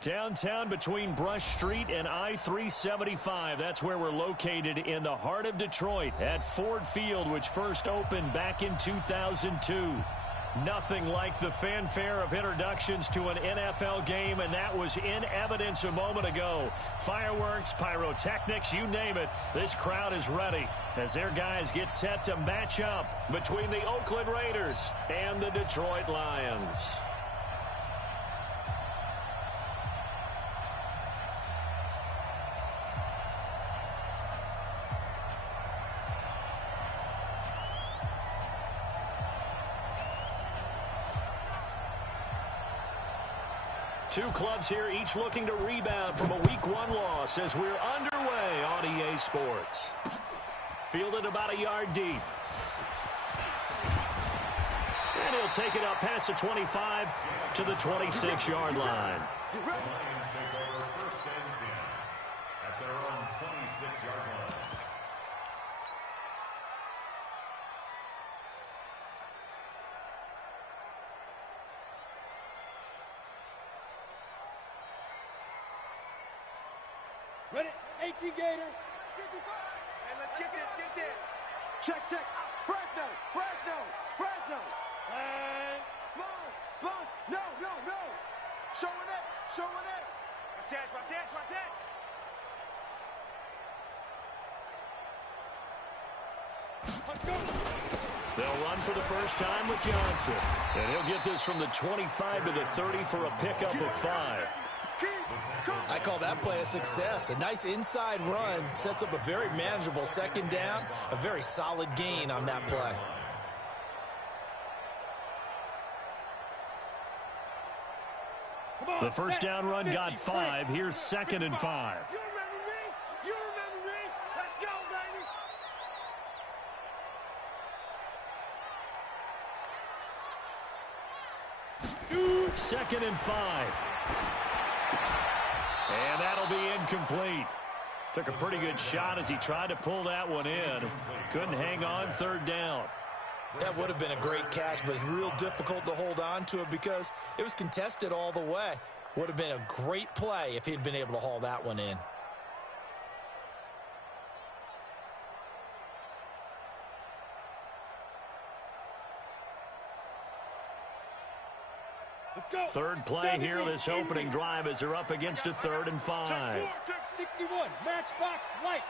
Downtown between Brush Street and I-375. That's where we're located in the heart of Detroit at Ford Field, which first opened back in 2002. Nothing like the fanfare of introductions to an NFL game, and that was in evidence a moment ago. Fireworks, pyrotechnics, you name it. This crowd is ready as their guys get set to match up between the Oakland Raiders and the Detroit Lions. Two clubs here, each looking to rebound from a Week 1 loss as we're underway on EA Sports. Fielded about a yard deep. And he'll take it up past the 25 to the 26-yard line. The Lions take over first and 10 at their own 26-yard line. Ready, 18 Gator. 55. And let's get this. Check. Fresno. And Smalls. No. Showing it. Watch that. Let's go. They'll run for the first time with Johnson. And he'll get this from the 25 to the 30 for a pickup of 5. I call that play a success. A nice inside run sets up a very manageable second down, a very solid gain on that play. The first down run got 5. Here's 2nd and 5. You remember me? Let's go, baby. 2nd and 5. And that'll be incomplete. Took a pretty good shot as he tried to pull that one in. Couldn't hang on 3rd down. That would have been a great catch, but it's real difficult to hold on to it because it was contested all the way. Would have been a great play if he'd been able to haul that one in. Let's go. Third play here, this opening drive as they're up against a 3rd and 5. Check 61. Matchbox lights.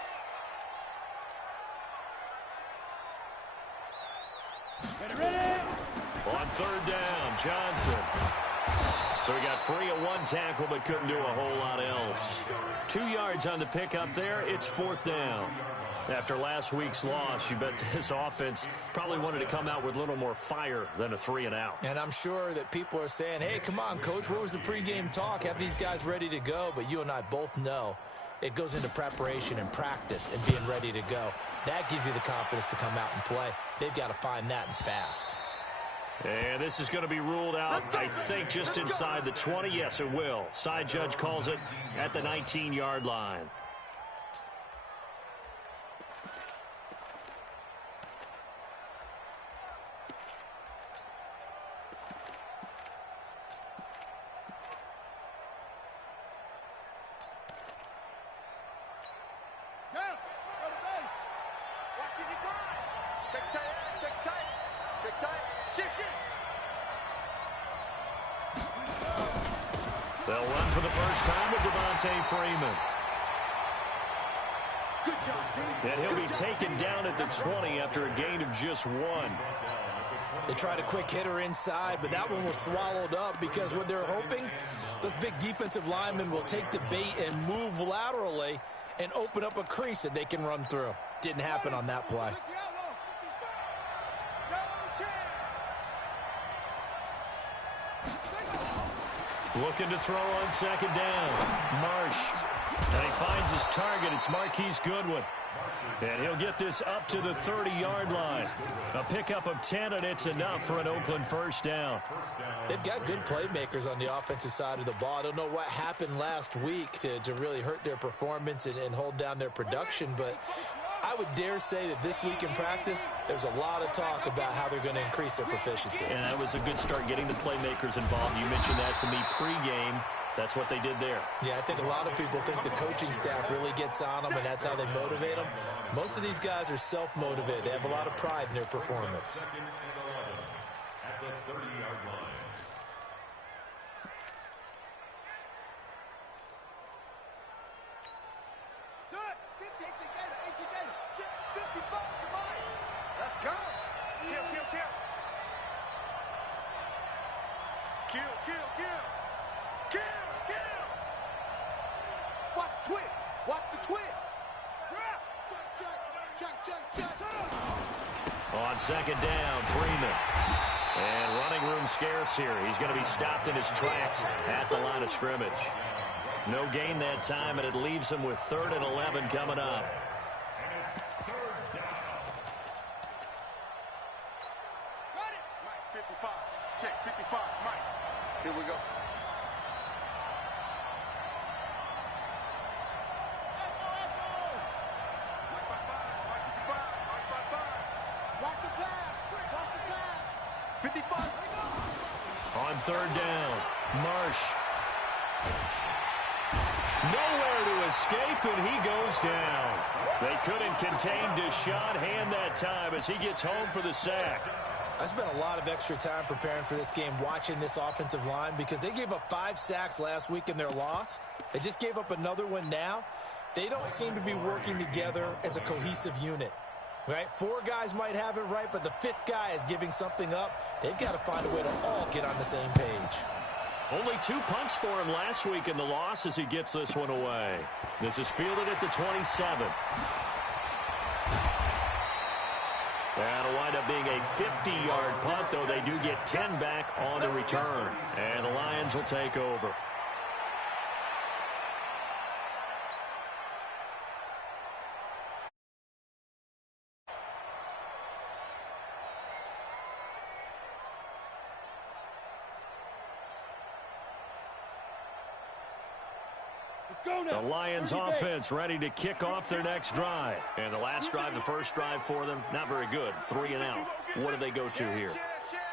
Ready. On 3rd down, Johnson. So he got free of 1 tackle but couldn't do a whole lot else. 2 yards on the pickup there. It's 4th down. After last week's loss, you bet this offense probably wanted to come out with a little more fire than a 3-and-out. And I'm sure that people are saying, hey, come on, Coach, where was the pregame talk? Have these guys ready to go? But you and I both know it goes into preparation and practice and being ready to go. That gives you the confidence to come out and play. They've got to find that and fast. And this is going to be ruled out, I think, just inside the 20. Yes, it will. Side judge calls it at the 19-yard line. They'll run for the first time with Freeman. And he'll be taken down at the 20 after a gain of just 1. They tried a quick hitter inside, but that one was swallowed up because what they're hoping, those big defensive linemen will take the bait and move laterally and open up a crease that they can run through. Didn't happen on that play. Looking to throw on 2nd down. Marsh. And he finds his target. It's Marquise Goodwin. And he'll get this up to the 30-yard line. A pickup of 10, and it's enough for an Oakland first down. They've got good playmakers on the offensive side of the ball. I don't know what happened last week to really hurt their performance and hold down their production, but I would dare say that this week in practice, there's a lot of talk about how they're going to increase their proficiency. And that was a good start getting the playmakers involved. You mentioned that to me pregame. That's what they did there. Yeah, I think a lot of people think the coaching staff really gets on them, and that's how they motivate them. Most of these guys are self-motivated. They have a lot of pride in their performance. Second and 11 at the 30-yard line. Son, 50, check, 55, come on. Let's go. Kill. Kill. Watch the twist. Check. On second down, Freeman. And running room scarce here. He's going to be stopped in his tracks at the line of scrimmage. No gain that time, and it leaves him with 3rd and 11 coming up. And it's 3rd down. Got it. Mike, 55. Check, 55. Mike. Here we go. On 3rd down, Marsh. Nowhere to escape, and he goes down. They couldn't contain Deshaun Hand that time as he gets home for the sack. I spent a lot of extra time preparing for this game watching this offensive line because they gave up 5 sacks last week in their loss. They just gave up another one now. They don't seem to be working together as a cohesive unit. Right? 4 guys might have it right, but the 5th guy is giving something up. They've got to find a way to all get on the same page. Only 2 punts for him last week in the loss as he gets this one away. This is fielded at the 27. That'll wind up being a 50-yard punt, though they do get 10 back on the return. And the Lions will take over. The Lions offense ready to kick off their next drive. And the last drive, the first drive for them, not very good. 3 and out. What do they go to here?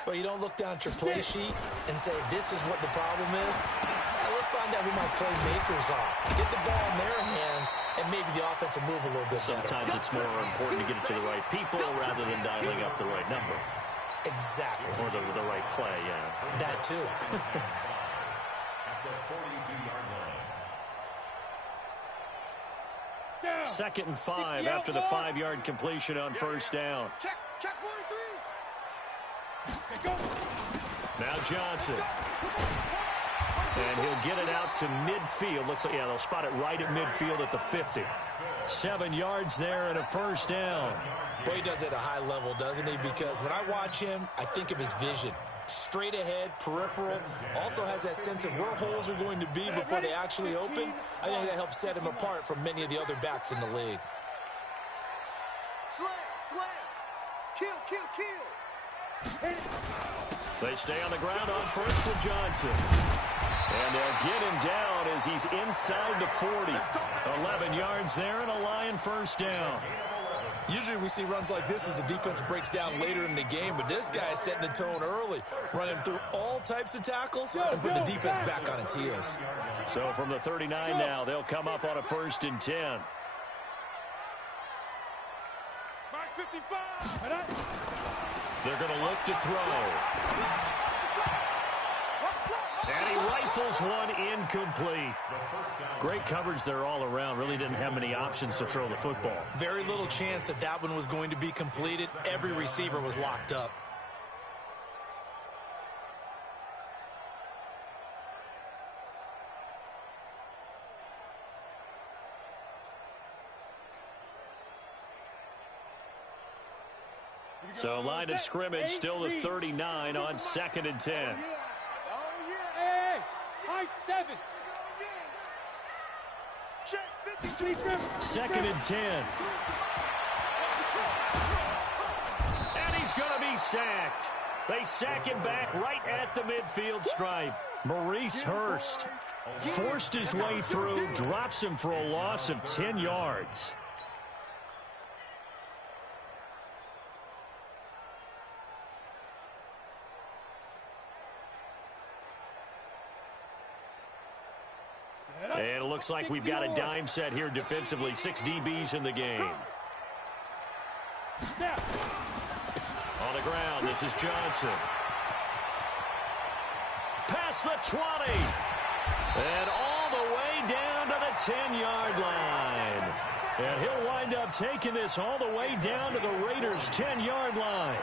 Well, you don't look down at your play sheet and say, this is what the problem is. Let's find out who my playmakers are. Get the ball in their hands, and maybe the offense will move a little bit better. Sometimes it's more important to get it to the right people rather than dialing up the right number. Exactly. Or the right play, yeah. That too. At the 42-yard line. 2nd and 5 after the 5-yard completion on first down. Check 43. Now Johnson. And he'll get it out to midfield. Looks like, yeah, they'll spot it right at midfield at the 50. 7 yards there and a first down. Boy, he does it at a high level, doesn't he? Because when I watch him, I think of his vision. Straight ahead, peripheral, also has that sense of where holes are going to be before they actually open. I think that helps set him apart from many of the other backs in the league. Slam. Kill. They stay on the ground on first with Johnson. And they'll get him down as he's inside the 40. 11 yards there and a Lion first down. Usually we see runs like this as the defense breaks down later in the game, but this guy is setting the tone early, running through all types of tackles and putting the defense back on its heels. So from the 39 now, they'll come up on a 1st and 10. Mark 55. They're going to look to throw. And he rifles one incomplete. Great coverage there all around. Really didn't have many options to throw the football. Very little chance that that one was going to be completed. Every receiver was locked up. So line of scrimmage still the 39 on 2nd and 10. Hey, high 7. Check 2nd and 10. And he's going to be sacked. They sack him back right at the midfield stripe. Maurice Hurst forced his way through, drops him for a loss of 10 yards. And it looks like we've got a dime set here defensively. 6 DBs in the game. On the ground, this is Johnson. Past the 20. And all the way down to the 10-yard line. And he'll wind up taking this all the way down to the Raiders' 10-yard line.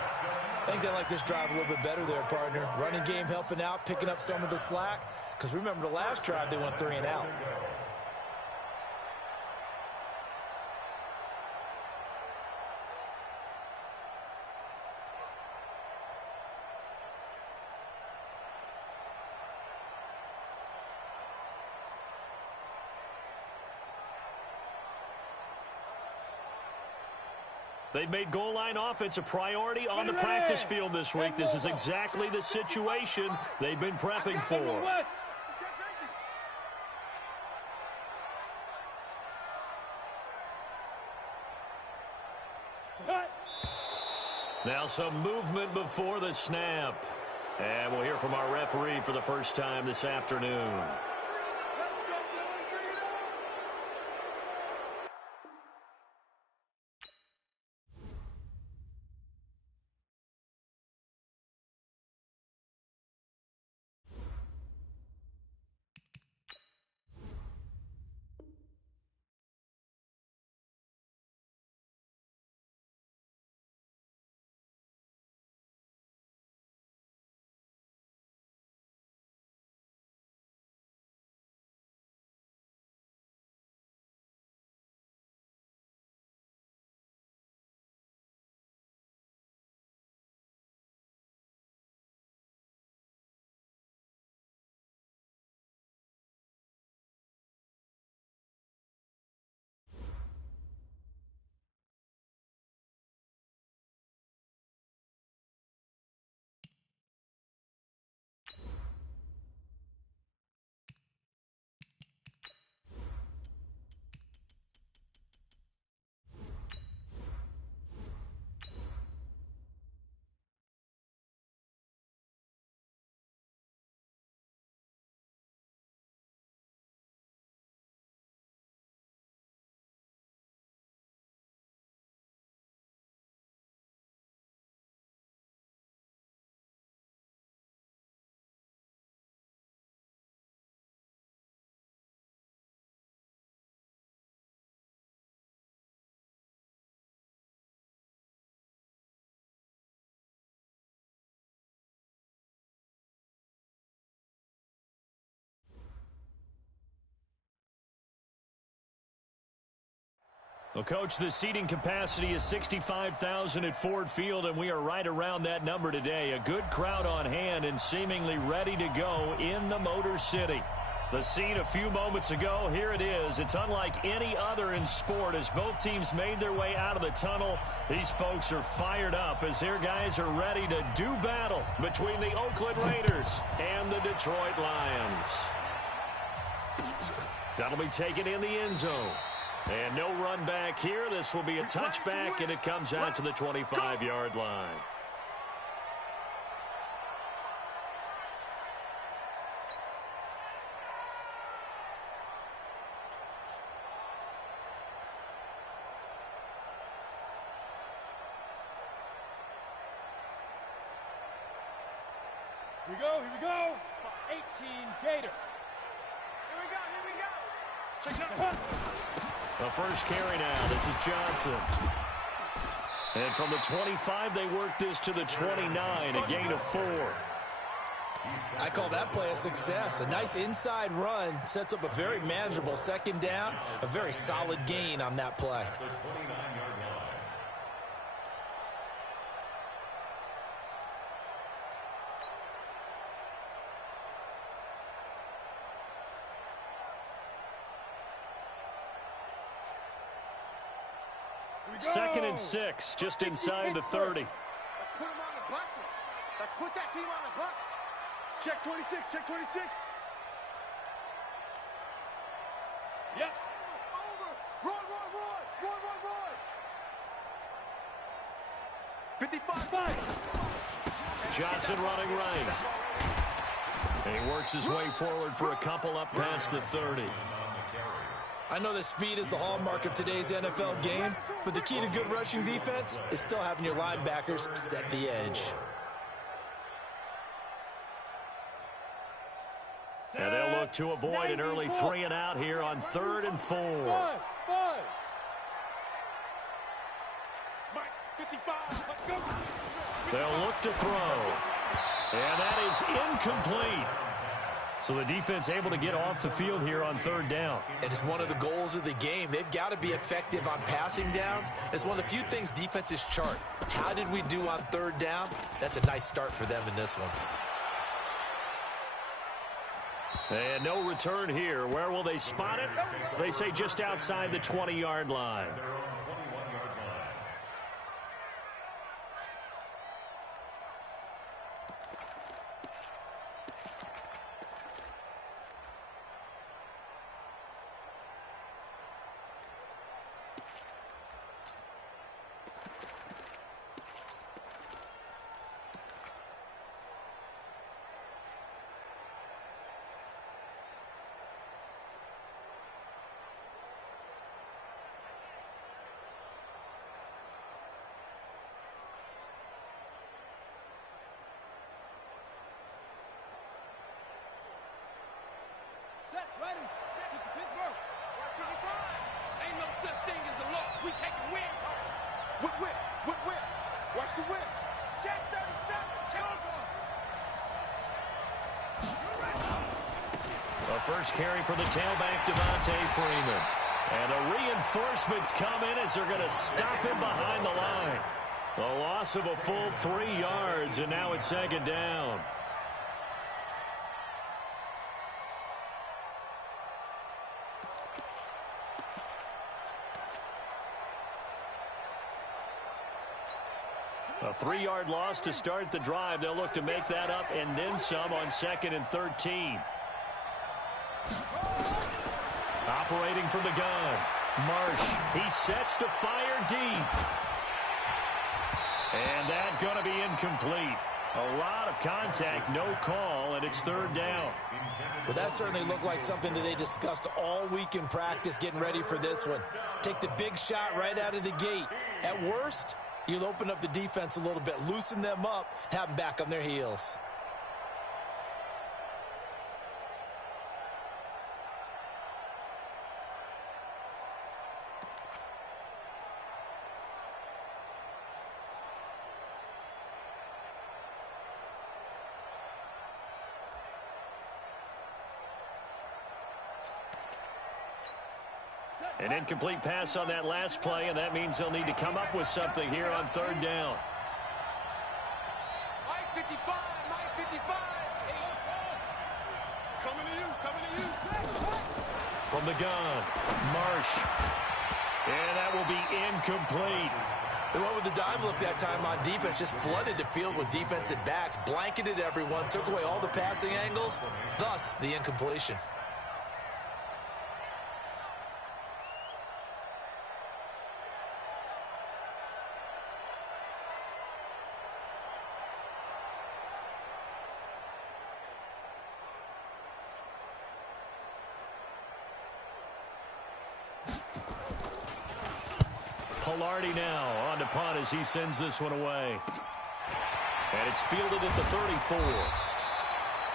I think they like this drive a little bit better there, partner. Running game helping out, picking up some of the slack. Because remember, the last drive, they went 3 and out. They've made goal line offense a priority on the practice field this week. This is exactly the situation they've been prepping for. Now some movement before the snap. And we'll hear from our referee for the first time this afternoon. Well, Coach, the seating capacity is 65,000 at Ford Field, and we are right around that number today. A good crowd on hand and seemingly ready to go in the Motor City. The scene a few moments ago, here it is. It's unlike any other in sport as both teams made their way out of the tunnel. These folks are fired up as their guys are ready to do battle between the Oakland Raiders and the Detroit Lions. That'll be taken in the end zone. And no run back here. This will be a touchback, and it comes out to the 25-yard line. Here we go, here we go. 18 Gator. Here we go. Check it out. The first carry now. This is Johnson. And from the 25, they work this to the 29, a gain of 4. I call that play a success. A nice inside run sets up a very manageable second down, a very solid gain on that play. Second and 6, just inside the 30. Let's put them on the buses. Let's put that team on the bus. Check 26, check 26. Yep. Over. Roy. 55. Johnson running right. And he works his way forward for a couple up past the 30. I know that speed is the hallmark of today's NFL game, but the key to good rushing defense is still having your linebackers set the edge. And they'll look to avoid an early 3 and out here on 3rd and 4. They'll look to throw. And that is incomplete. So the defense able to get off the field here on 3rd down. And it's one of the goals of the game. They've got to be effective on passing downs. It's one of the few things defenses chart. How did we do on 3rd down? That's a nice start for them in this one. And no return here. Where will they spot it? They say just outside the 20-yard line. Set, ready. Get to Pittsburgh. Ain't no such thing as a loss. We taking wins home. Whip. Watch the whip. Check 37. Check on. The first carry for the tailback, Devontae Freeman. And the reinforcements come in as they're going to stop him behind the line. A loss of a full 3 yards, and now it's 2nd down. A 3-yard loss to start the drive. They'll look to make that up and then some on 2nd and 13. Operating from the gun. Marsh. He sets to fire deep. And that's going to be incomplete. A lot of contact, no call, and it's 3rd down. Well, that certainly looked like something that they discussed all week in practice getting ready for this one. Take the big shot right out of the gate. At worst, you'll open up the defense a little bit, loosen them up, have them back on their heels. An incomplete pass on that last play, and that means they'll need to come up with something here on 3rd down. Mike 55. Coming to you. From the gun, Marsh. And that will be incomplete. They went with the dime look that time on defense, just flooded the field with defensive backs, blanketed everyone, took away all the passing angles, thus the incompletion. Pilardi now on to punt as he sends this one away. And it's fielded at the 34.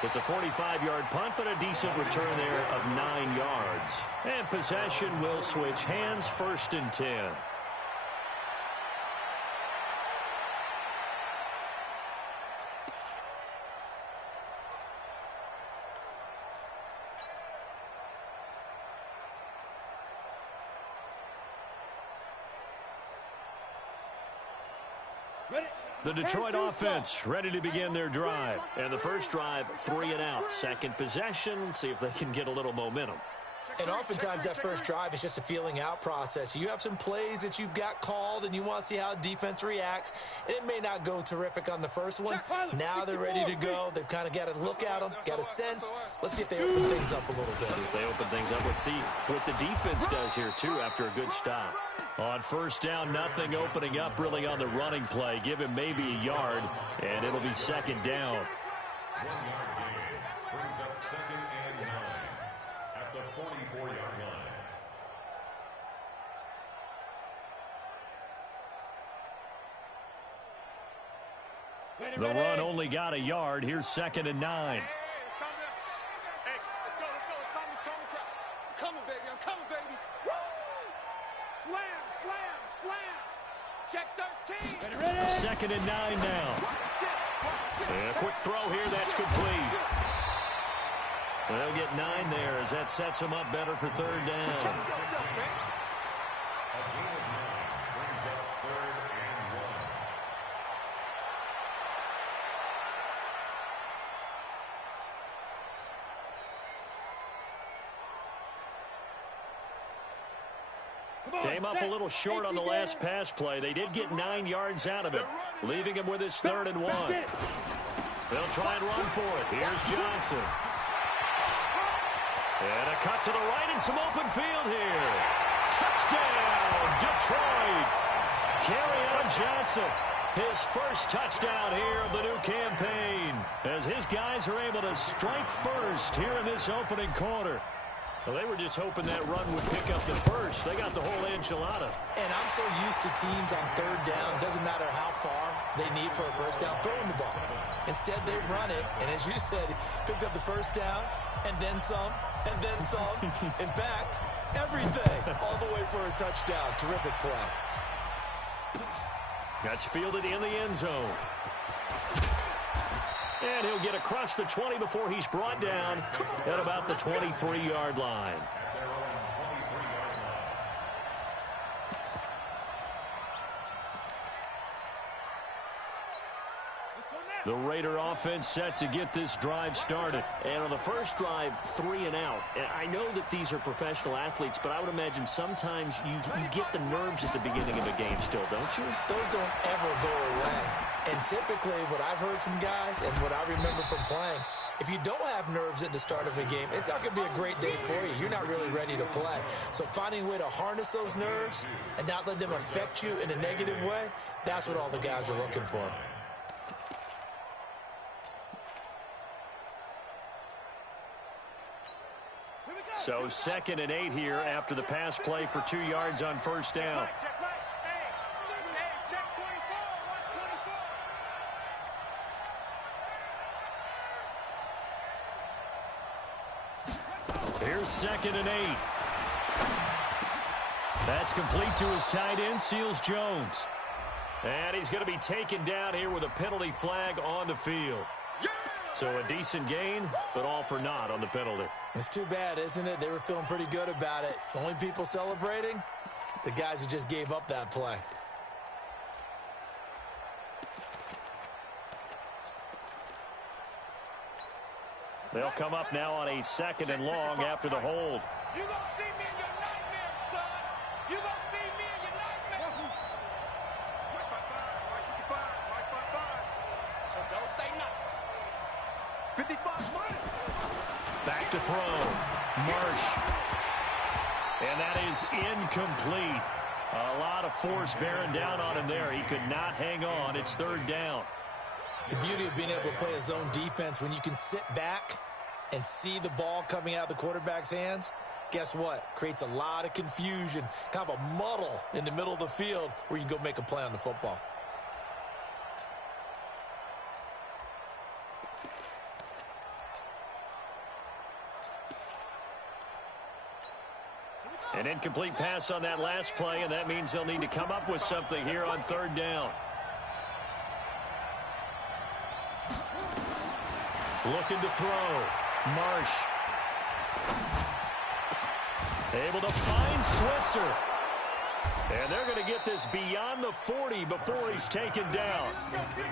It's a 45-yard punt, but a decent return there of 9 yards. And possession will switch hands, 1st and 10. The Detroit offense ready to begin their drive. And the first drive, 3 and out. Second possession, see if they can get a little momentum. And oftentimes that first drive is just a feeling out process. You have some plays that you've got called and you want to see how defense reacts. And it may not go terrific on the first one. Now they're ready to go. They've kind of got to look at them, got a sense. Let's see if they open things up a little bit. See if they open things up. Let's see what the defense does here, too, after a good stop. On first down, nothing opening up really on the running play. Give him maybe a yard, and it'll be 2nd down. brings up 2nd and 9 at the 44-yard line. The run only got a yard. Here's 2nd and 9. Hey, it's coming. Hey, let's go. It's coming. I'm coming, baby. I'm coming, baby. Woo! Slam. Check 13. Ready? 2nd and 9 now. Watch the shit. And a quick throw here. That's complete. They'll get 9 there as that sets them up better for 3rd down. A gain of 9 brings up 3rd and 1. Came up a little short on the last pass play. They did get 9 yards out of it, leaving him with his 3rd and 1. They'll try and run for it. Here's Johnson. And a cut to the right and some open field here. Touchdown, Detroit. Kerryon Johnson, his first touchdown here of the new campaign, as his guys are able to strike first here in this opening quarter. Well, they were just hoping that run would pick up the first. They got the whole enchilada. And I'm so used to teams on 3rd down, doesn't matter how far they need for a first down, throwing the ball. Instead, they run it, and as you said, picked up the first down, and then some, and then some. In fact, everything, all the way for a touchdown. Terrific play. That's fielded in the end zone. And he'll get across the 20 before he's brought down at about the 23-yard line. At their own 23-yard line. The Raider offense set to get this drive started. And on the first drive, 3 and out. And I know that these are professional athletes, but I would imagine sometimes you get the nerves at the beginning of a game still, don't you? Those don't ever go away. And typically what I've heard from guys and what I remember from playing, if you don't have nerves at the start of a game, it's not going to be a great day for you. You're not really ready to play. So finding a way to harness those nerves and not let them affect you in a negative way, that's what all the guys are looking for. So 2nd and 8 here after the pass play for 2 yards on first down. Check right. Hey, check 24. Watch 24. Here's 2nd and 8. That's complete to his tight end, Seals Jones. And he's going to be taken down here with a penalty flag on the field. So a decent gain, but all for naught on the penalty. It's too bad, isn't it? They were feeling pretty good about it. The only people celebrating, the guys who just gave up that play. They'll come up now on a 2nd and long after the hold. You gonna see me in your nightmares, son. You gonna see me in your nightmares. So don't say nothing. 55 money. Back to throw. Marsh. And that is incomplete. A lot of force bearing down on him there. He could not hang on. It's 3rd down. The beauty of being able to play a zone defense, when you can sit back and see the ball coming out of the quarterback's hands, guess what? Creates a lot of confusion, kind of a muddle in the middle of the field where you can go make a play on the football. An incomplete pass on that last play, and that means they'll need to come up with something here on 3rd down. Looking to throw. Marsh. Able to find Switzer. And they're going to get this beyond the 40 before he's taken down.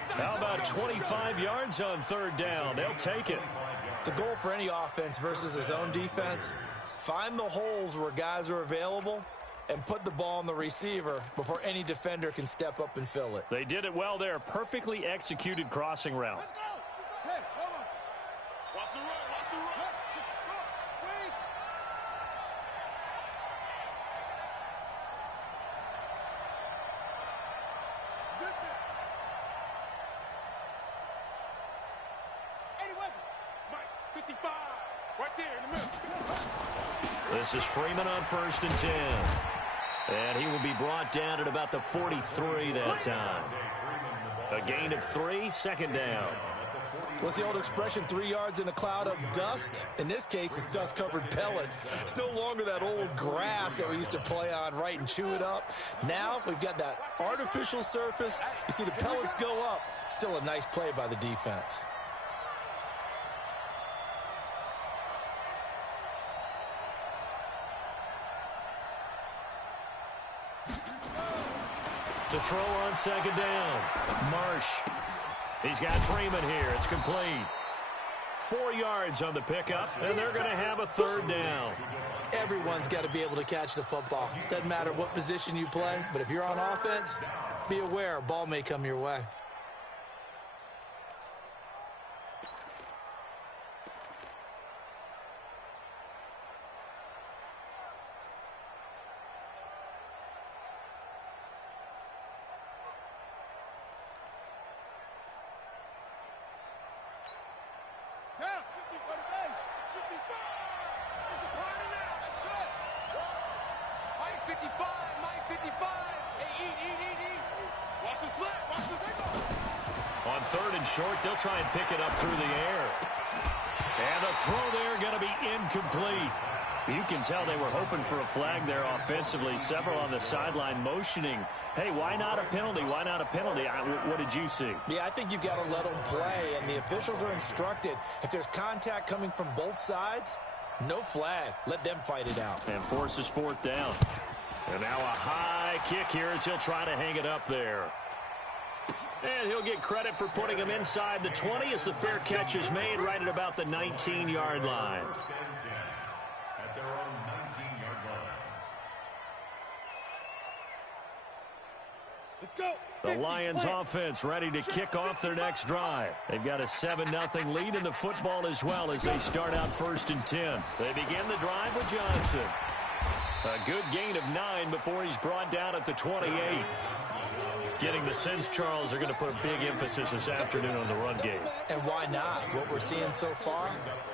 How about 25 yards on 3rd down? They'll take it. The goal for any offense versus a zone defense, find the holes where guys are available and put the ball on the receiver before any defender can step up and fill it. They did it well there. Perfectly executed crossing route. Let's go. Hey, hold on. Watch the run. Watch the run. Wait. Good thing. 80 weapons. Mike, 55. there in the middle. This is Freeman on 1st and 10. And he will be brought down at about the 43 that time. A gain of 3, second down. What's the old expression, 3 yards in a cloud of dust? In this case, it's dust-covered pellets. It's no longer that old grass that we used to play on, right, and chew it up. Now we've got that artificial surface. You see the pellets go up. Still a nice play by the defense. To throw on second down. Marsh. He's got Freeman here. It's complete. 4 yards on the pickup, and they're going to have a third down. Everyone's got to be able to catch the football. Doesn't matter what position you play, but if you're on offense, be aware a ball may come your way. On 3rd and short, they'll try and pick it up through the air. And the throw there going to be incomplete. You can tell they were hoping for a flag there offensively. Several on the sideline motioning. Hey, why not a penalty? Why not a penalty? What did you see? Yeah, I think you've got to let them play, and the officials are instructed. If there's contact coming from both sides, no flag. Let them fight it out. And forces 4th down. And now a high kick here as he'll try to hang it up there. And he'll get credit for putting him inside the 20 as the fair catch is made right at about the 19-yard line. At their own 19-yard line. Let's go. The Lions offense ready to kick off their next drive. They've got a 7-0 lead in the football as well as they start out 1st and 10. They begin the drive with Johnson. A good gain of 9 before he's brought down at the 28. Getting the sense, Charles, they're going to put a big emphasis this afternoon on the run game. And why not? What we're seeing so far,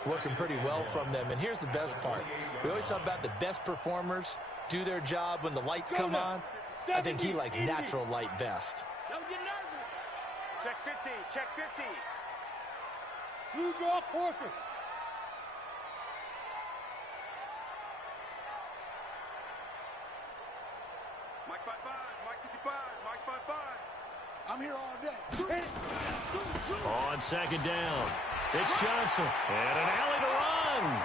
working pretty well from them. And here's the best part. We always talk about the best performers do their job when the lights come on. I think he likes natural light best. Don't get nervous. Check 50. Check 50. Blue draw quarters. Mike 55. Mike 55. Mike 55. I'm here all day. On second down, it's Johnson. And an alley to run.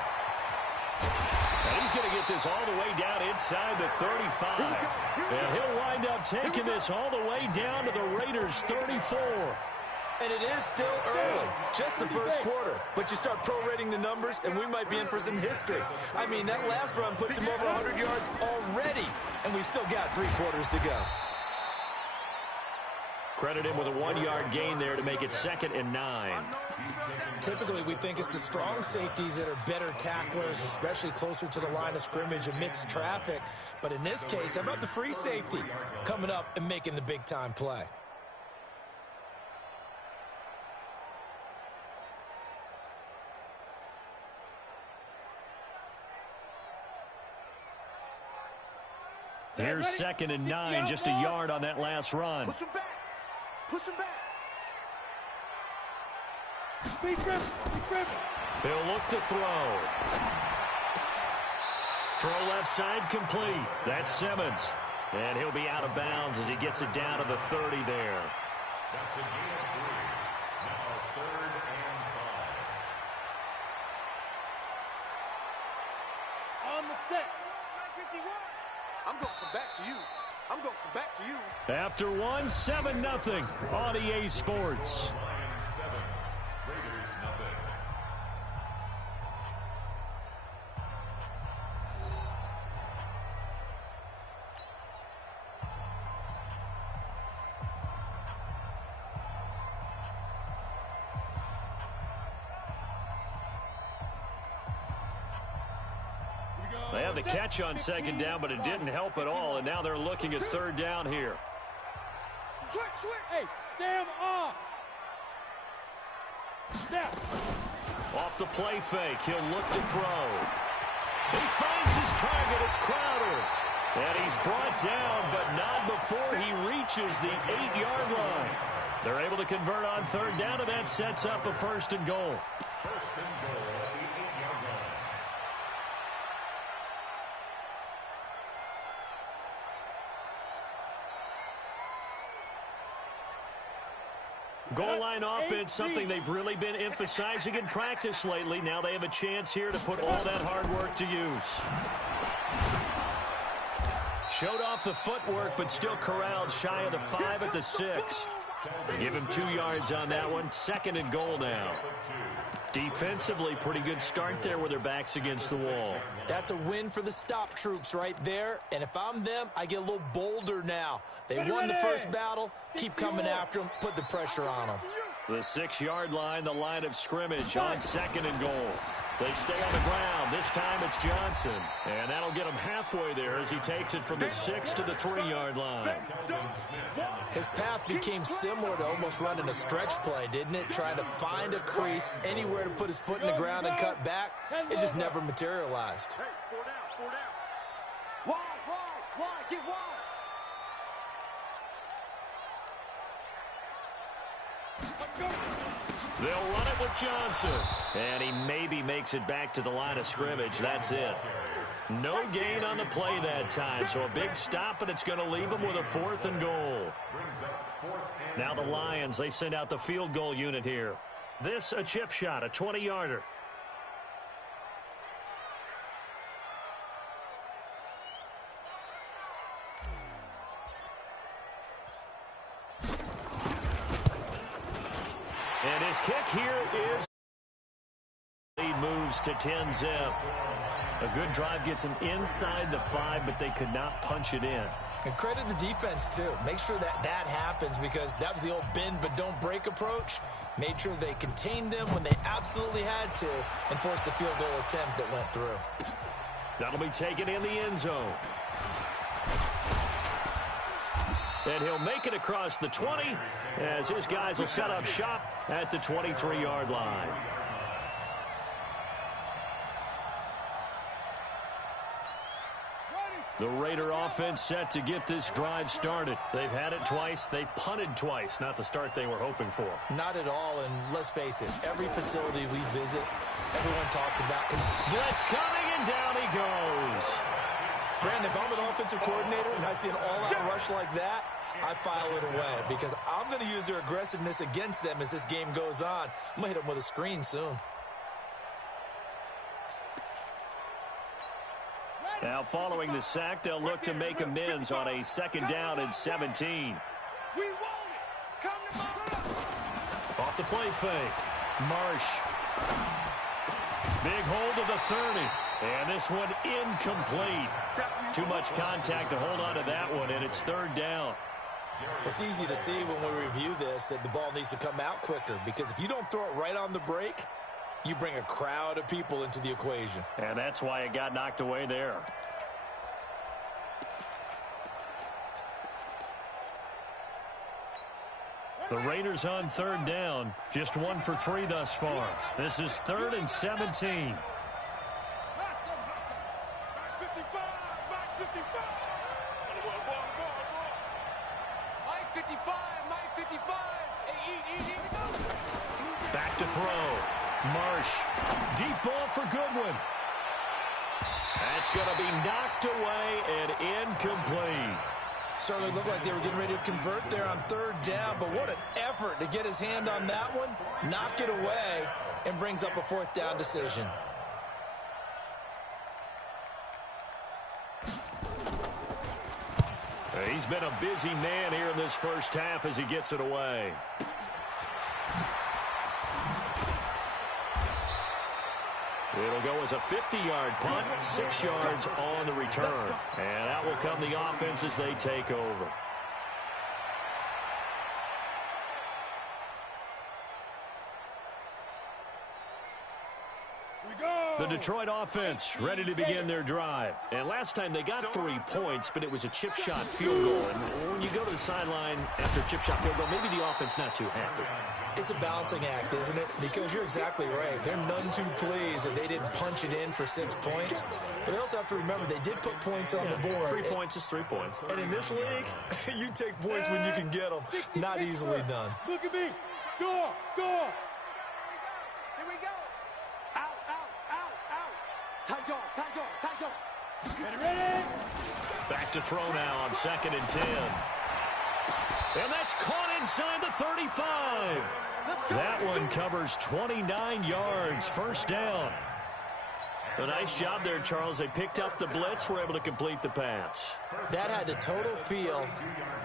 And he's going to get this all the way down inside the 35. And he'll wind up taking this all the way down to the Raiders' 34. And it is still early, just the first quarter. But you start prorating the numbers, and we might be in for some history. I mean, that last run puts him over 100 yards already, and we've still got 3 quarters to go. Credit him with a 1-yard gain there to make it 2nd and 9. Typically, we think it's the strong safeties that are better tacklers, especially closer to the line of scrimmage amidst traffic. But in this case, how about the free safety coming up and making the big-time play? Here's 2nd and 9, just a yard on that last run. Push him back. Push him back. Speed grip. Speed grip. He'll look to throw. Throw left side complete. That's Simmons. And he'll be out of bounds as he gets it down to the 30 there. That's a gain of 3. Now 3rd and 5. On the set. 51. I'm going to come back to you. I'm going to come back to you. After 1, 7-0 on EA Sports. Lions 7, Raiders nothing. They have the catch on 2nd down, but it didn't help at all, and now they're looking at 3rd down here. Switch, switch. Hey, Sam off. Snap. Off the play fake, he'll look to throw. He finds his target. It's Crowder. And he's brought down, but not before he reaches the 8-yard line. They're able to convert on third down, and that sets up a 1st and goal. First and goal at the 8-yard line. Goal line offense, something they've really been emphasizing in practice lately. Now they have a chance here to put all that hard work to use. Showed off the footwork, but still corralled shy of the 5 at the 6. Give him 2 yards on that one. 2nd and goal now. Defensively, pretty good start there with their backs against the wall. That's a win for the stop troops right there. And if I'm them, I get a little bolder now. They won the first battle. Keep coming after them. Put the pressure on them. The 6-yard line, the line of scrimmage on 2nd and goal. They stay on the ground. This time it's Johnson. And that'll get him halfway there as he takes it from the 6 to the 3-yard line. His path became similar to almost running a stretch play, didn't it? Trying to find a crease, anywhere to put his foot in the ground and cut back. It just never materialized. Hey, 4 down, 4 down. Wide, get wide. They'll run it with Johnson. And he maybe makes it back to the line of scrimmage. That's it. No gain on the play that time. So a big stop, and it's going to leave him with a 4th and goal. Now the Lions, they send out the field goal unit here. This, a chip shot, a 20-yarder. And his kick here is... Lead moves to 10-zip. A good drive gets him inside the 5, but they could not punch it in. And credit the defense, too. Make sure that happens, because that was the old bend but don't break approach. Made sure they contained them when they absolutely had to and forced the field goal attempt that went through. That'll be taken in the end zone. And he'll make it across the 20 as his guys will set up shop at the 23-yard line. The Raider offense set to get this drive started. They've had it twice. They've punted twice. Not the start they were hoping for. Not at all, and let's face it, every facility we visit, everyone talks about... Blitz coming, and down he goes. Brandon, if I'm an offensive coordinator and I see an all-out rush like that, I file it away, because I'm going to use their aggressiveness against them as this game goes on. I'm going to hit them with a screen soon. Now, following the sack, they'll look to make amends on a 2nd down and 17. We want it. Come to my... Off the play fake. Marsh. Big hold of the 30. And this one incomplete. Too much contact to hold on to that one, and it's 3rd down. It's easy to see when we review this that the ball needs to come out quicker, because if you don't throw it right on the break, you bring a crowd of people into the equation. And that's why it got knocked away there. The Raiders on 3rd down. Just 1 for 3 thus far. This is 3rd and 17. Back to throw. Marsh. Deep ball for Goodwin. That's going to be knocked away and incomplete. Certainly looked like they were getting ready to convert there on 3rd down, but what an effort to get his hand on that one, knock it away, and brings up a 4th down decision. He's been a busy man here in this first half as he gets it away. It'll go as a 50-yard punt, 6 yards on the return. And that will come the offense as they take over. We go. The Detroit offense ready to begin their drive. And last time they got 3 points, but it was a chip shot field goal. And when you go to the sideline after a chip shot field goal, maybe the offense not too happy. It's a balancing act, isn't it? Because you're exactly right. They're none too pleased that they didn't punch it in for 6 points. But they also have to remember they did put points on the board. 3 points is 3 points. And in this league, you take points when you can get them. Not easily done. Look at me. Go. Here we go. Out. Tight dog. Ready? Back to throw now on 2nd and 10. And that's caught inside the 35. That one covers 29 yards. First down. A nice job there, Charles. They picked up the blitz, were able to complete the pass. That had the total feel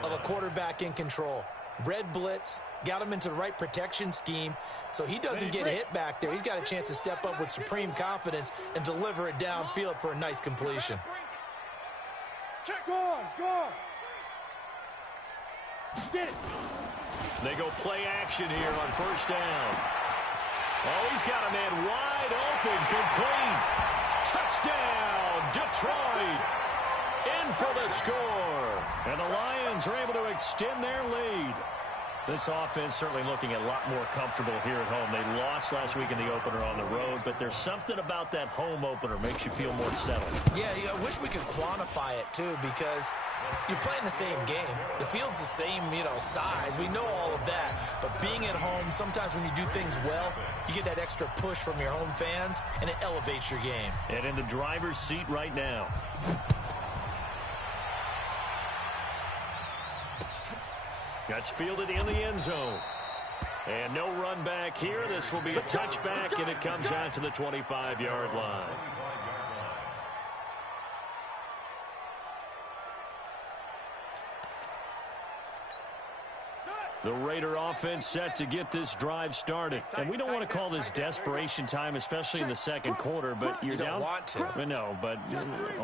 of a quarterback in control. Red blitz, got him into the right protection scheme, so he doesn't get hit back there. He's got a chance to step up with supreme confidence and deliver it downfield for a nice completion. Check on. Go. Get it. They go play action here on first down. Oh, he's got a man wide open, complete. Touchdown, Detroit. In for the score. And the Lions are able to extend their lead. This offense certainly looking a lot more comfortable here at home. They lost last week in the opener on the road, but there's something about that home opener makes you feel more settled. Yeah, I wish we could quantify it, too, because you're playing the same game. The field's the same, size. We know all of that. But being at home, sometimes when you do things well, you get that extra push from your home fans, and it elevates your game. And in the driver's seat right now. That's fielded in the end zone. And no run back here. This will be a touchback, and it comes out to the 25-yard line. The Raider offense set to get this drive started. And we don't want to call this desperation time, especially in the second quarter, but you're down. Want to. No, but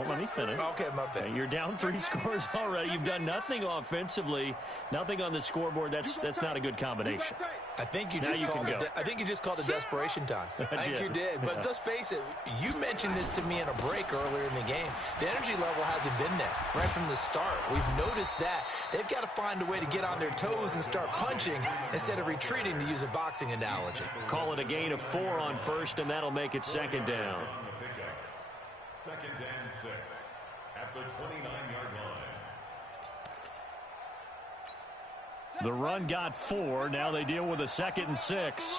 let me finish. Okay, my bad. You're down 3 scores already. You've done nothing offensively, nothing on the scoreboard. That's not a good combination. I think you just called it desperation time. I think you did. But let's face it, you mentioned this to me in a break earlier in the game. The energy level hasn't been there right from the start. We've noticed that. They've got to find a way to get on their toes and start punching instead of retreating, to use a boxing analogy. Call it a gain of 4 on first, and that'll make it second down. 2nd and 6 at the 29-yard line. The run got 4. Now they deal with a 2nd and 6.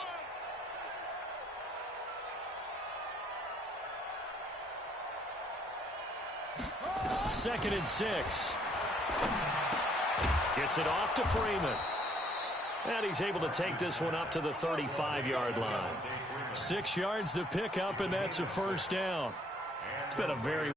Second and 6. Gets it off to Freeman. And he's able to take this one up to the 35-yard line. 6 yards to pick up, and that's a first down. It's been a very...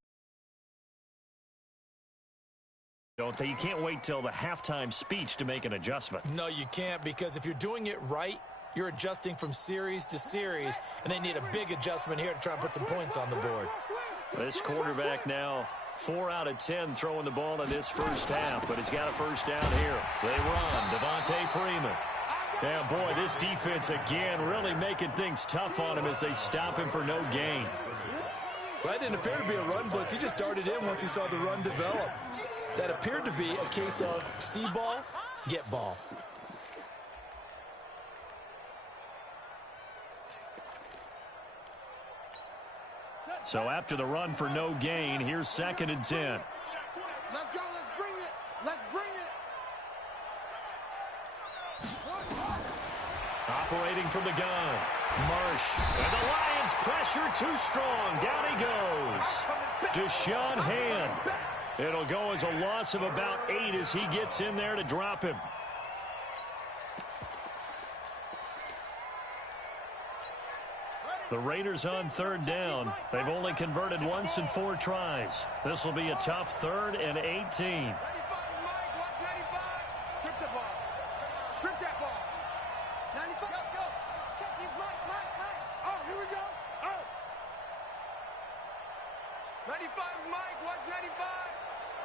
You can't wait till the halftime speech to make an adjustment. No, you can't, because if you're doing it right, you're adjusting from series to series, and they need a big adjustment here to try and put some points on the board. This quarterback now 4 out of 10 throwing the ball in this first half, but he's got a first down here. They run. Devontae Freeman. Yeah, boy, this defense again really making things tough on him as they stop him for no gain. Well, that didn't appear to be a run blitz. He just started in once he saw the run develop. That appeared to be a case of see ball, get ball. So after the run for no gain, here's 2nd and 10. Let's go. Let's bring it. Let's bring it. Operating from the gun. Marsh. And the Lions pressure too strong. Down he goes. Deshaun Hand. It'll go as a loss of about 8 as he gets in there to drop him. The Raiders on 3rd down. They've only converted once in 4 tries. This will be a tough 3rd and 18. 95, Mike. Watch 95. Strip the ball. Strip that ball. 95. Go. Check these Mike. Oh, here we go. Oh. 95 is Mike. Watch 95.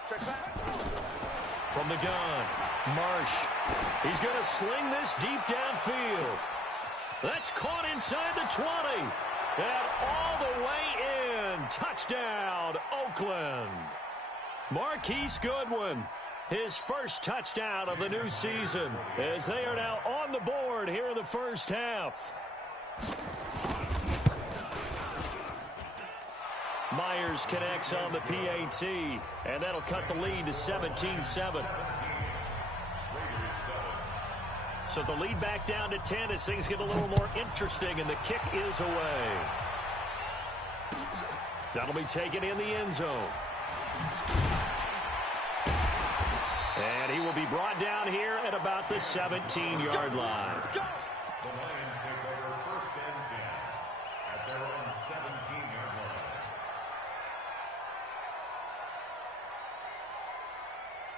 Check back. From the gun, Marsh. He's going to sling this deep downfield. That's caught inside the 20. And all the way in. Touchdown, Oakland. Marquise Goodwin, his first touchdown of the new season, as they are now on the board here in the first half. Myers connects on the PAT, and that'll cut the lead to 17-7. So the lead back down to 10 as things get a little more interesting, and the kick is away. That'll be taken in the end zone. And he will be brought down here at about the 17-yard line. The Lions take over first and 10 at their own 17-yard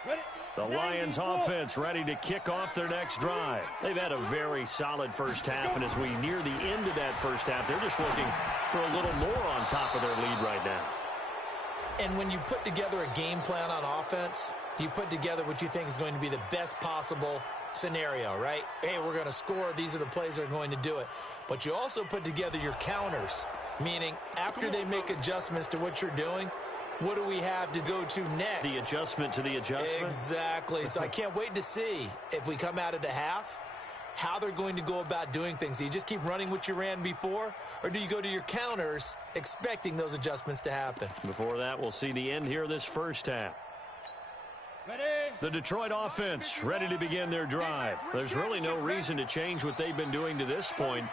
line. The Lions offense ready to kick off their next drive. They've had a very solid first half, and as we near the end of that first half, they're just looking for a little more on top of their lead right now. And when you put together a game plan on offense, you put together what you think is going to be the best possible scenario, right? Hey, we're going to score. These are the plays that are going to do it. But you also put together your counters, meaning after they make adjustments to what you're doing, what do we have to go to next? The adjustment to the adjustment? Exactly. So I can't wait to see if we come out of the half, how they're going to go about doing things. Do you just keep running what you ran before, or do you go to your counters expecting those adjustments to happen? Before that, we'll see the end here of this first half. The Detroit offense ready to begin their drive. There's really no reason to change what they've been doing to this point.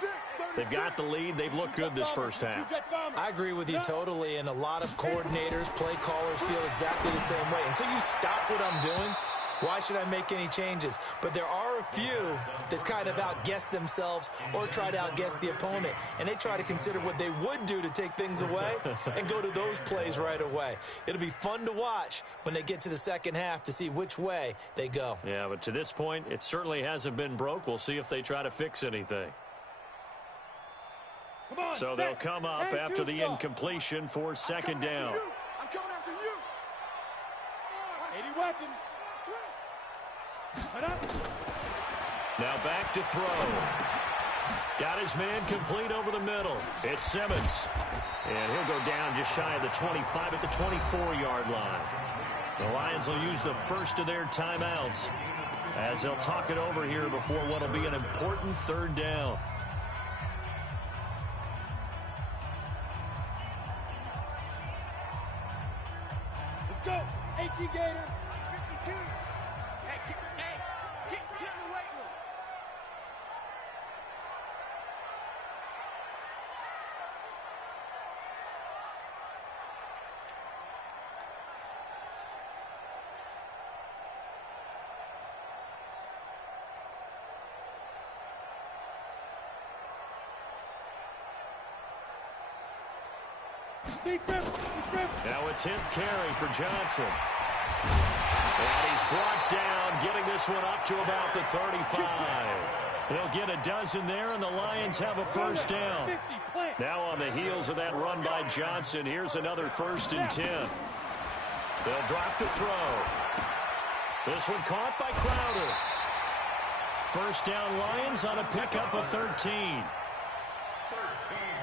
They've got the lead. They've looked good this first half. I agree with you totally, and a lot of coordinators, play callers feel exactly the same way. Until you stop what I'm doing, why should I make any changes? But there are a few that kind of outguess themselves or try to outguess the opponent, and they try to consider what they would do to take things away and go to those plays right away. It'll be fun to watch when they get to the second half to see which way they go. Yeah, but to this point, it certainly hasn't been broke. We'll see if they try to fix anything. So they'll come up after the incompletion for second down. I'm coming after you. 80 weapon. Now back to throw. Got his man complete over the middle. It's Simmons. And he'll go down just shy of the 25 at the 24-yard line. The Lions will use the first of their timeouts as they'll talk it over here before what will be an important third down. Let's go. 18 Gator. 52. Hey, get in the weight room. Now a 10th carry for Johnson. And he's brought down, getting this one up to about the 35. He'll get a dozen there, and the Lions have a first down. Now on the heels of that run by Johnson, here's another 1st and 10. They'll drop to throw. This one caught by Crowder. First down Lions on a pickup of 13. 13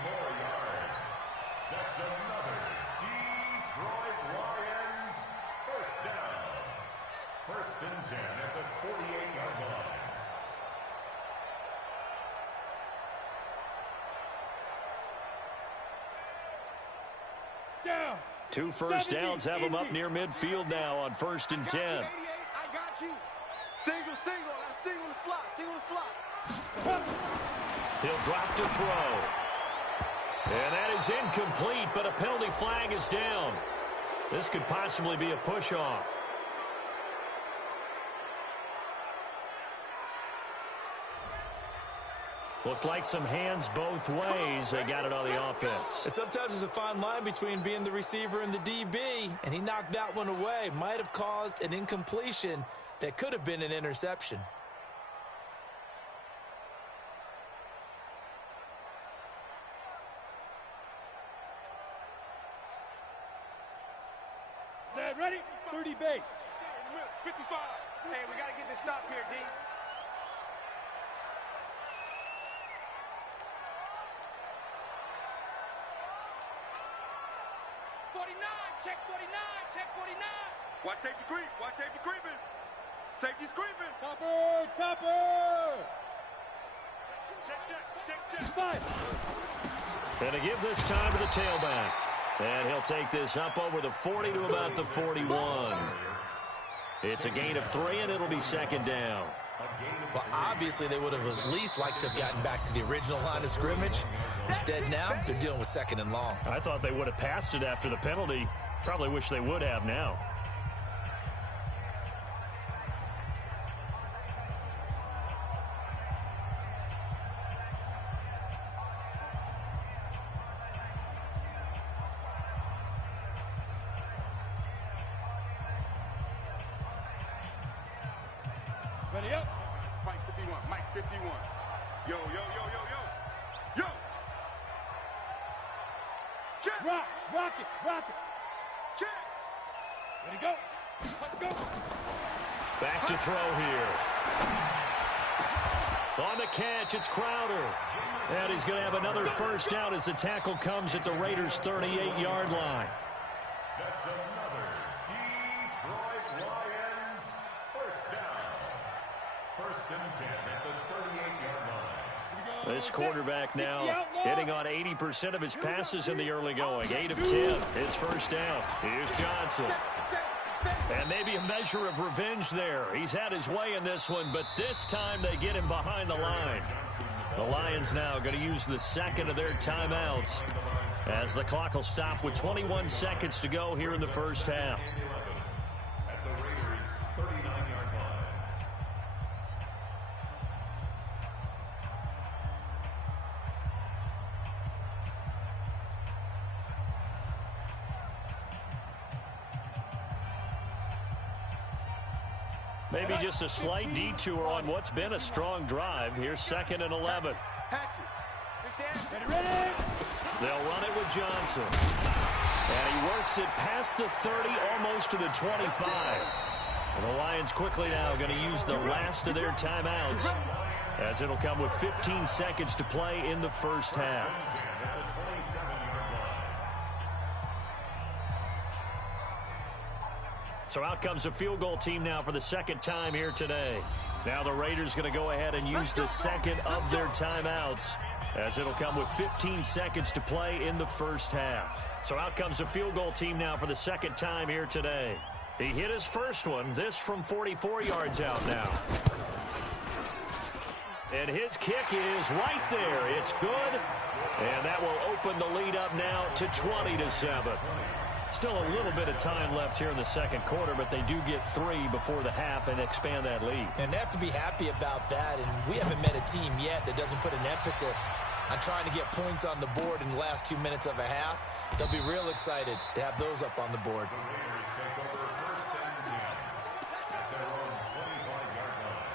more yards. That's another Detroit Lions first down. 1st and 10 at the 48-yard line. Down. 2 first downs have them up near midfield now on 1st and 10. I got you. Single. I got single the slot. He'll drop to throw. And that is incomplete, but a penalty flag is down. This could possibly be a push-off. Looked like some hands both ways. They got it on the offense. And sometimes there's a fine line between being the receiver and the DB, and he knocked that one away. Might have caused an incompletion that could have been an interception. Set, ready? 30 base. 55. Hey, we got to get this stop here, D. check 49. Watch safety creep. Watch safety creeping. Safety's creeping. Topper, topper. Check. Five. And to give this time to the tailback. And he'll take this up over the 40 to about the 41. It's a gain of 3, and it'll be second down. Well, obviously, they would have at least liked to have gotten back to the original line of scrimmage. Instead, now, they're dealing with second and long. I thought they would have passed it after the penalty. Probably wish they would have now. Ready up. Mike 51. Mike 51. Yo. Check. Rock it. Check. Ready, go. Let's go. Back to throw here. On the catch, it's Crowder. And he's going to have another first down as the tackle comes at the Raiders' 38-yard line. That's another Detroit Lions first down. First and 10 at the 38-yard line. This quarterback now hitting on 80% of his passes in the early going. 8 of 10. It's first down. Here's Johnson. And maybe a measure of revenge there. He's had his way in this one, but this time they get him behind the line. The Lions now going to use the second of their timeouts as the clock will stop with 21 seconds to go here in the first half. At the Raiders' 39-yard line. Maybe just a slight detour on what's been a strong drive. Here's second and 11. Ready. They'll run it with Johnson. And he works it past the 30, almost to the 25. And the Lions quickly now going to use the last of their timeouts, as it'll come with 15 seconds to play in the first half. So out comes a field goal team now for the second time here today. Now the Raiders going to go ahead and use the second of their timeouts, as it'll come with 15 seconds to play in the first half. So out comes a field goal team now for the second time here today. He hit his first one, this from 44 yards out now. And his kick is right there. It's good. And that will open the lead up now to 20-7. Still a little bit of time left here in the second quarter, but they do get 3 before the half and expand that lead. And they have to be happy about that. And we haven't met a team yet that doesn't put an emphasis on trying to get points on the board in the last 2 minutes of a half. They'll be real excited to have those up on the board. The Raiders take over first and 10 at their own 25-yard line.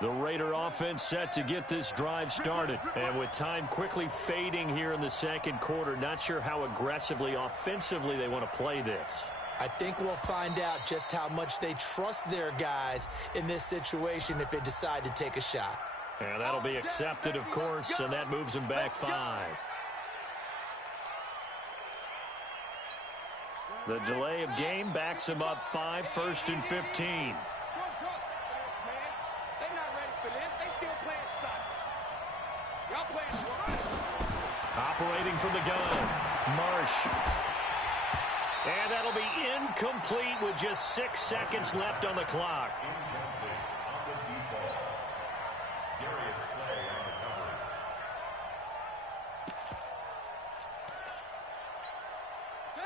The Raider offense set to get this drive started. And with time quickly fading here in the second quarter, not sure how aggressively, offensively they want to play this. I think we'll find out just how much they trust their guys in this situation if they decide to take a shot. And that'll be accepted, of course, and that moves them back 5. The delay of game backs them up 5, first and 15. Operating from the gun, Marsh. And that'll be incomplete with just 6 seconds left on the clock.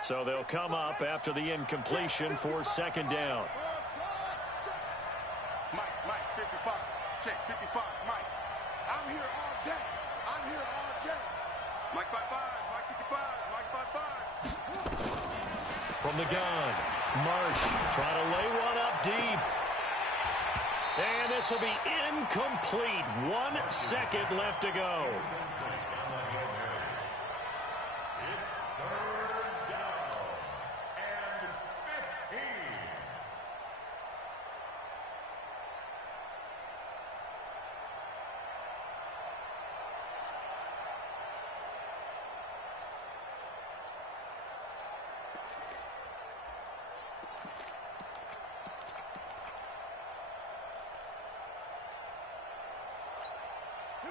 So they'll come up after the incompletion for second down. Mike, 55. Check, 55, Mike. I'm here all day. I'm here all day. Mike 55, Mike 55, Mike 55. from the gun. Marsh trying to lay one up deep. And this will be incomplete. 1 second left to go.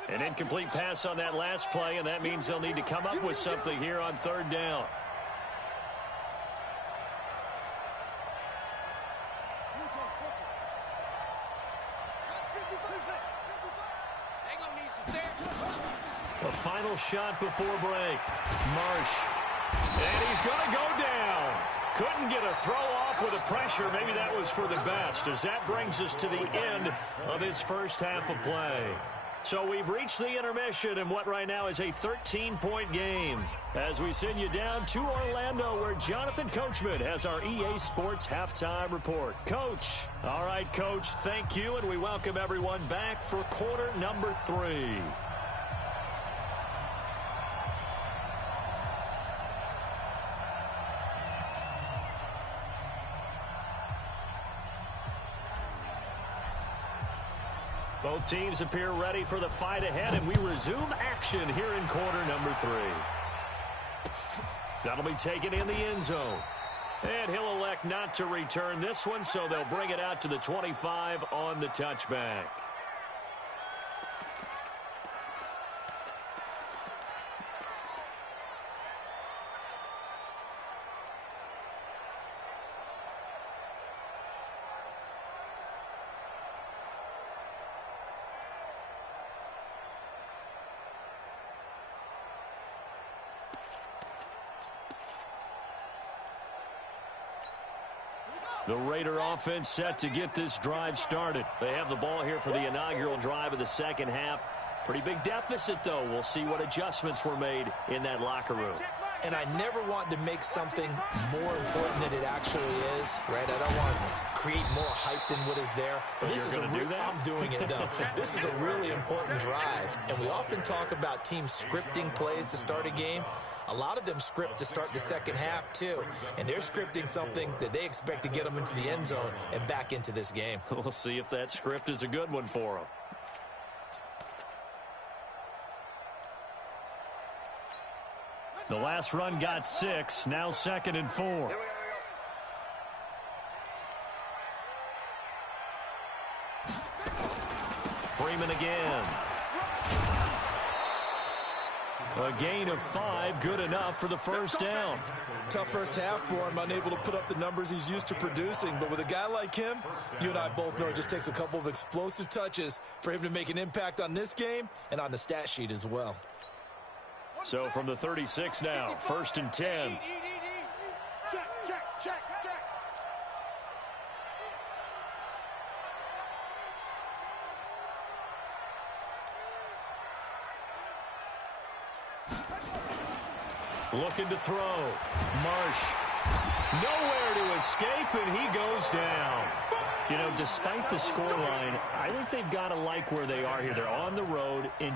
An incomplete pass on that last play, and that means they'll need to come up with something here on 3rd down. A final shot before break. Marsh. And he's going to go down. Couldn't get a throw off with the pressure. Maybe that was for the best, as that brings us to the end of his first half of play. So we've reached the intermission in what right now is a 13-point game, as we send you down to Orlando, where Jonathan Coachman has our EA Sports halftime report. Coach. All right, Coach, thank you, and we welcome everyone back for quarter number 3. Both teams appear ready for the fight ahead, and we resume action here in quarter number 3. That'll be taken in the end zone. And he'll elect not to return this one, so they'll bring it out to the 25 on the touchback. The Raider offense set to get this drive started. They have the ball here for the inaugural drive of the second half. Pretty big deficit, though. We'll see what adjustments were made in that locker room. And I never want to make something more important than it actually is, right? I don't want to create more hype than what is there. But this is I'm doing it, though. This is a really important drive. And we often talk about teams scripting plays to start a game. A lot of them script to start the second half, too. And they're scripting something that they expect to get them into the end zone and back into this game. We'll see if that script is a good one for them. The last run got 6, now 2nd and 4. Freeman again. A gain of 5, good enough for the first down. Tough first half for him, unable to put up the numbers he's used to producing. But with a guy like him, you and I both know it just takes a couple of explosive touches for him to make an impact on this game and on the stat sheet as well. So from the 36 now, 1st and 10. Check, check, check, check. Looking to throw. Marsh. Nowhere to escape, and he goes down. You know, despite the scoreline, I think they've got to like where they are here. They're on the road in